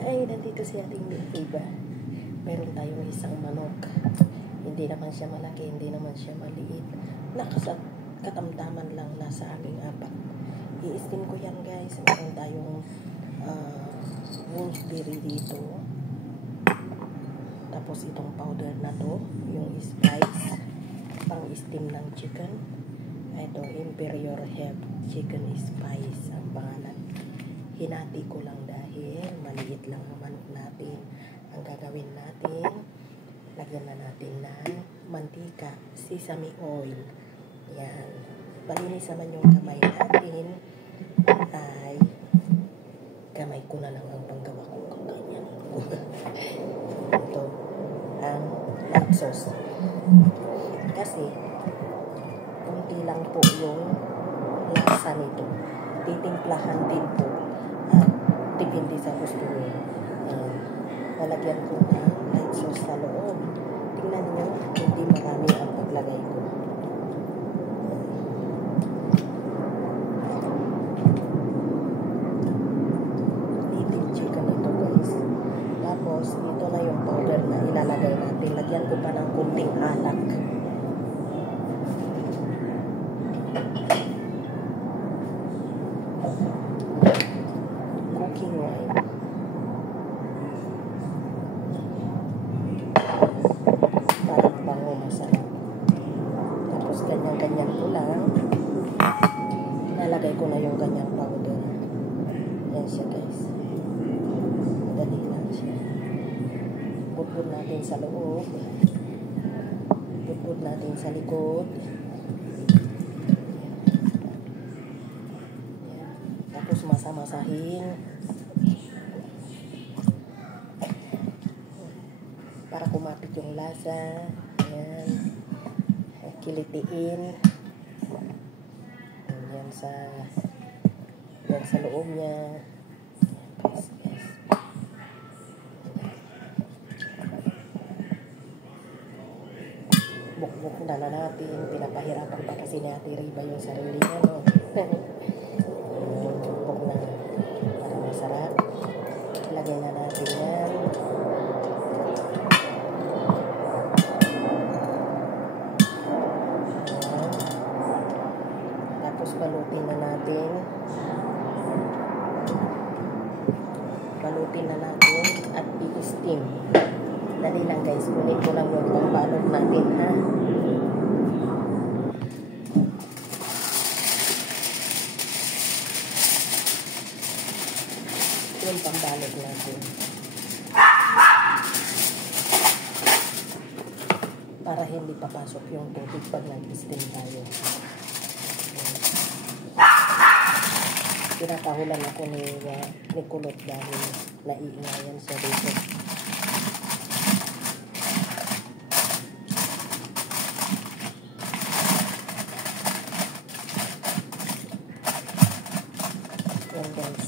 Ay, nandito si ating iba. Meron tayong isang manok. Hindi naman siya malaki, hindi naman siya maliit. Nakasat katamtaman lang nasa aming apat. I-steam ko yan, guys. Meron tayong wolfberry dito. Tapos itong powder na to, yung spice pang steam ng chicken. Ito, Imperial Herb Chicken Spice ang pangalan. Hinati ko lang dahil maliit lang ang manok natin. Ang gagawin natin, lagyan na natin ng mantika, sesame oil. Yan. Palinis naman yung kamay natin. Ay, kamay ko na lang ang panggawa ko. Ganyan. Ito, ang light sauce. Kasi, kunti lang po yung lasa nito. Titimplahan din po. Depende sa gusto nyo. Lalagyan ko ng light sauce sa loob. Tingnan nyo, hindi marami ang paglagay ko. Native chicken ito, guys. Tapos, ito na yung powder na ilalagay natin. Lagyan ko pa ng kunting alak. Cooking oil. Parang bango, masarap. Tapos ganyan-ganyan ko lang. Nalagay ko na yung ganyang powder. Yan siya, guys. Madali lang siya. Putput natin sa loob. Putput natin sa likod. Tapos masa-masahin para kumapit yung lasa. Ayan. Kilitiin. Yan sa loob niya. Yes. Bukbuk na natin. Pinapahirapan pa kasi natin Riba yung sarili niya, no? Bukbuk na para masarap. Lagay na natin yan. Tapos balutin na natin. At i-steam. Dali lang, guys. Kunin ko lang yung pambalot natin, ha? Yung pambalot natin. Para hindi papasok yung tubig pag nag-steam tayo. Pinatahulan ako ni Kulot dahil naiingayan siya dito. Yan, guys.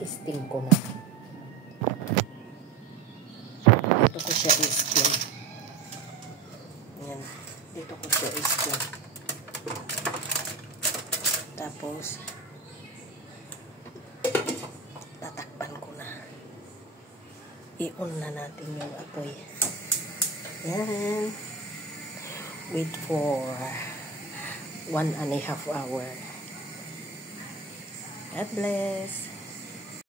I-steam ko na. Dito ko siya i-steam. Yan. Dito ko siya i-steam. Tapos, tatakpan ko na. I-on na natin yung apoy. Yan. Wait for 1.5 hours. God bless.